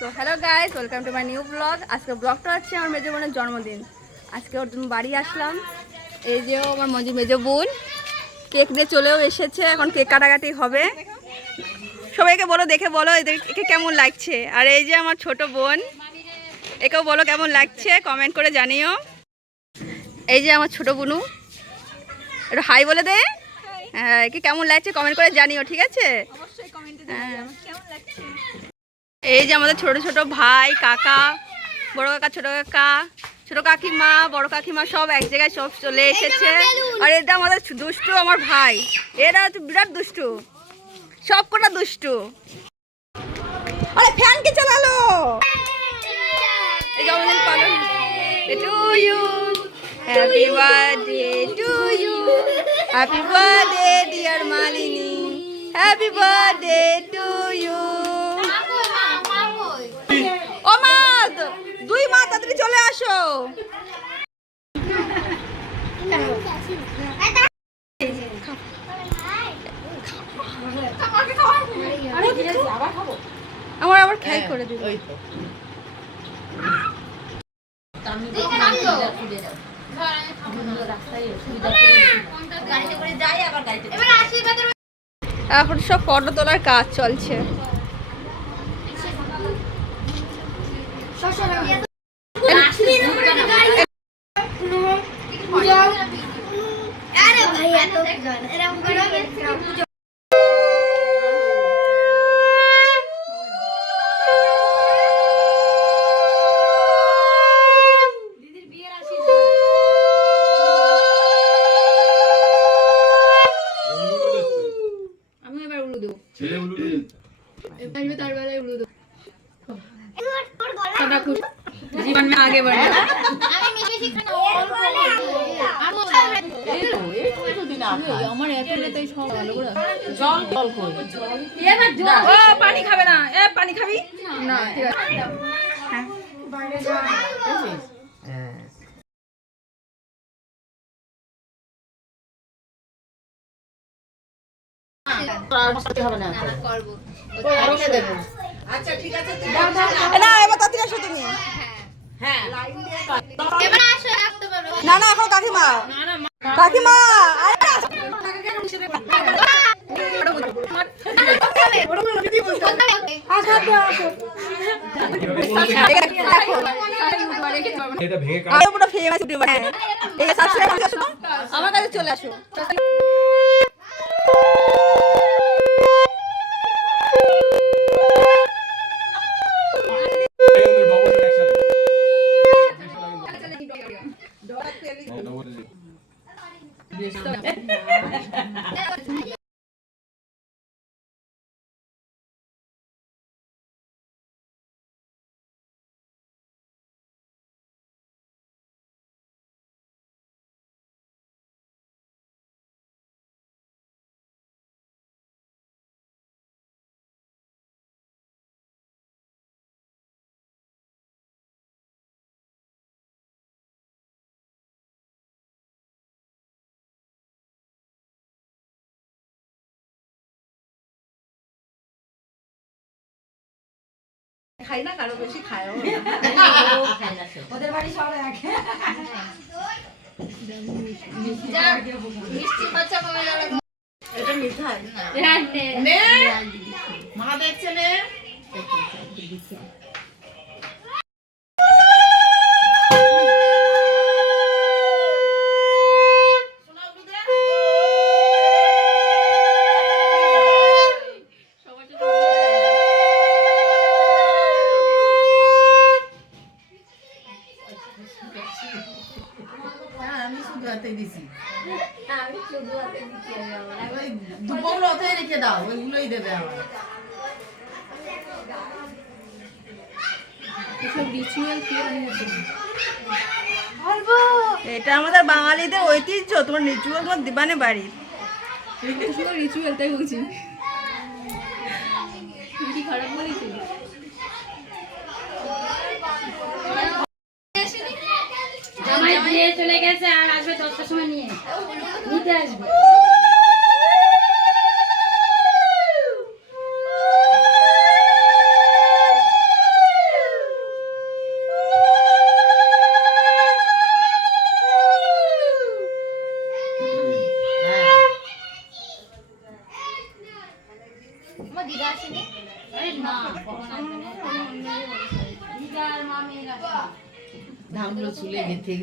তো hello guys, welcome to my new blog. আজকে ব্লগটা হচ্ছে আমার মেজো বোনের জন্মদিন। আজকে ওর বাড়ি আসলাম। এই যে আমার মেজো বোন কেক দিয়ে চলেও এসেছে, এখন কেক কাটাকাটি হবে। সবাইকে বলো, দেখে বলো একে কেমন লাগছে। আর এই যে আমার ছোট বোন, একেও বলো কেমন লাগছে, কমেন্ট করে জানিও। এই যে আমার ছোট বোনু, একটু হাই বলে দে। হ্যাঁ, একে কেমন লাগছে কমেন্ট করে জানিও, ঠিক আছে? এই যে আমাদের ছোট ছোট ভাই, কাকা, বড় কাকা, ছোট কাকিমা, বড় কাকিমা সব এক জায়গায় সব চলে এসেছে। আর এটা আমাদের দুষ্টু আমার ভাই, এরা বিরাট দুষ্টু, সব কটা দুষ্টু। আরে ফ্যান কে চালালো? এই জন্মদিন পালন to you, happy birthday to you, happy birthday dear Malini, happy birthday to you. ও মা, দুই মা তাড়াতাড়ি চলে আসো। আমার আবার খেয়াল করে দিল। এখন সব ফটো তোলার কাজ চলছে। जीवन में आगे बढ़ना। पानी खावे ना, पानी खाबी ना, ठीक है। আচ্ছা ঠিক আছে, না এবার তাড়াতাড়ি আসো তুমি। হ্যাঁ এবার আসো, আসতে পারো না। না এখন কাকিমা, কাকিমা আমার কাছে চলে আসো। খাই না, কারো বেশি খায়ও ওদের বাড়ি সব এক। মিষ্টি বাচ্চা পাবে না, এটা মিঠাই নে মা দেখছে নে। আমি শুধু হাতে দিছি, আমি শুধু হাতে দিছি। ওই দুপুরগুলো ওতে রেখে দাও, ওইগুলোই দেবে আমার। এটা আমাদের বাঙালিদের ঐতিহ্য। তোমার রিচুয়াল, তোমার দিবানে বাড়ির রিচুয়াল, তাই বলছি। খারাপ বলেছি। চলে গেছে, আর আসবে 10টার সময় নিতে আসবে। ধামলো চুলে গেঁথে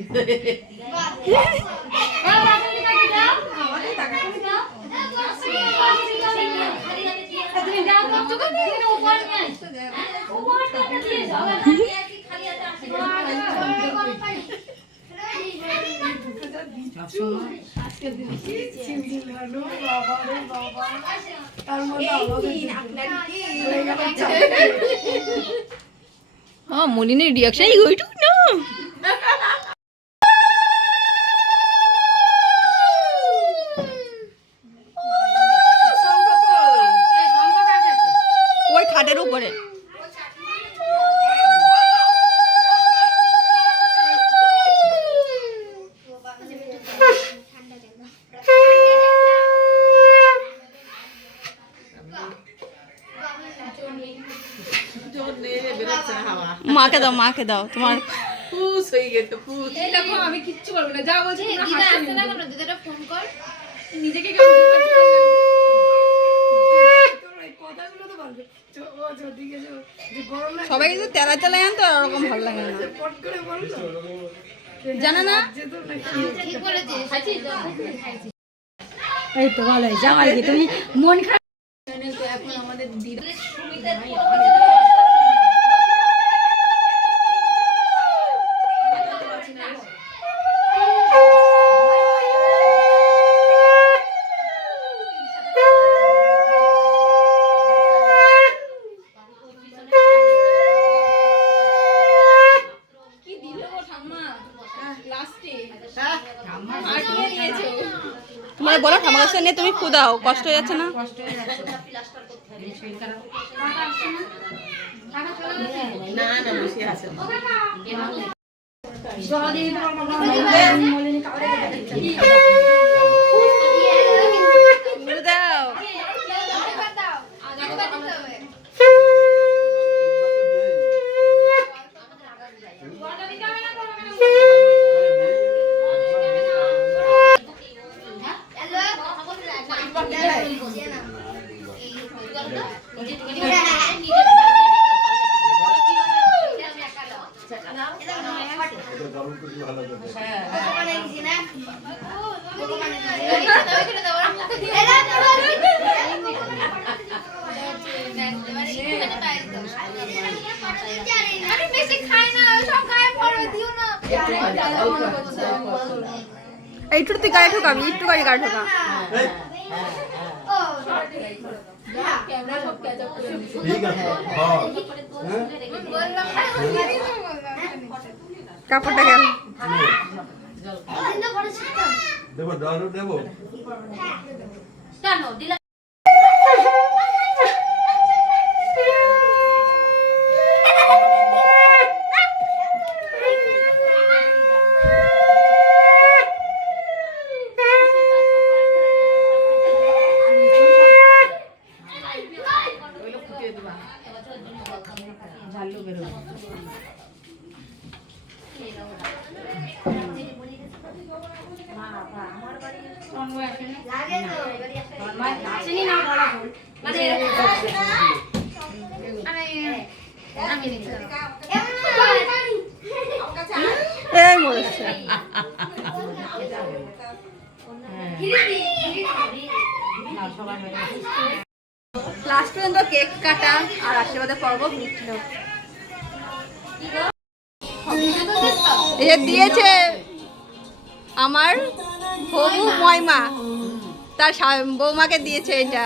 মলিনের রিয়াকশন ওইটুকু না। ওই খাটের উপরে মাকে দাও, মাকে দাও, তোমার পুষ হয়ে গেছে পুষ। দেখো আমি কিচ্ছু বলবো না, যা বলছি তোমরা দিদা হাসতে আসছে না নিও। কেন? দিদাটা ফোন কর। নিজেকে কেমন তোর এই কথাগুলো তো বলবে ও যদি গেছে যে গরম লাগে সবাই কিন্তু তেলা তেলা জানতো, ওরকম ভালো লাগে না, পট করে বললো জানো না? যে তো নাকি ঠিক বলেছিস। খাইছিস তো? খাইছি। এই তো ভালো জামাই কি তুমি মন খারাপ তো এখন আমাদের দিদা তোমার বলো ঠাম্মার কাছে নিয়ে তুমি খুদাও, কষ্ট হয়ে যাচ্ছে না? কষ্ট হয়ে যাচ্ছে শরীর খারাপ। না না বসে আছে খুলে দাও। আমি বেশি খাই না, সব গায়ে পড়বে, দিও না। একটু তুই গাড়ি ঠোকাবি, একটু গাড়ি ঠোকা। ও ঠিক আছে হ্যাঁ বললাম কাপড়টা গেল। দেবো ডালো দেবো কেন দিলা? ঝাল্লু বেরোবে। আমি নিচ্ছি। এই মরেছে। না সবাই লাস্ট পর্যন্ত কেক কাটা আর আশীর্বাদের পর্ব মিটল। এ দিয়েছে আমার হবু ময়মা, তার বৌমাকে দিয়েছে এটা।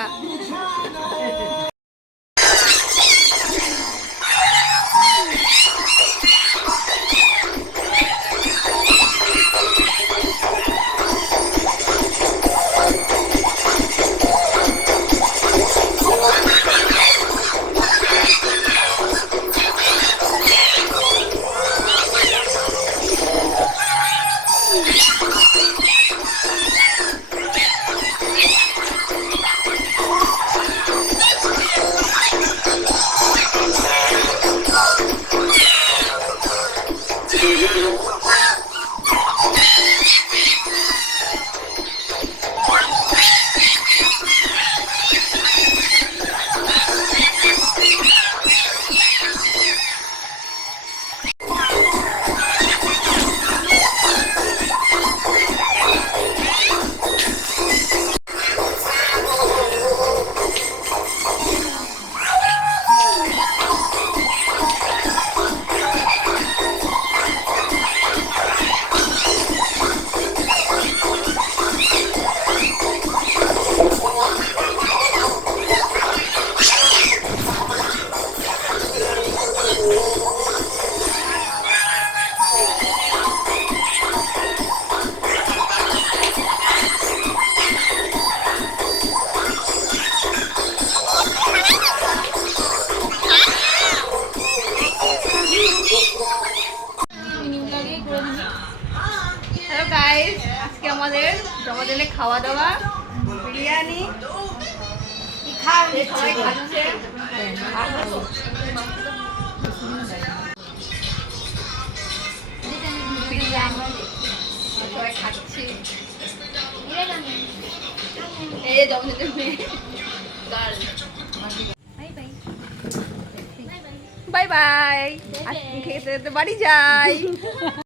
হ্যালো গাইস, আজকে আমাদের জন্মদিনে খাওয়া দাওয়া বিরিয়ানি সবাই খাচ্ছে। সবাই খাচ্ছি। এই জন্মদিনের মেয়ে গার্ল। বাই বাই, খেতে বাড়ি যাই।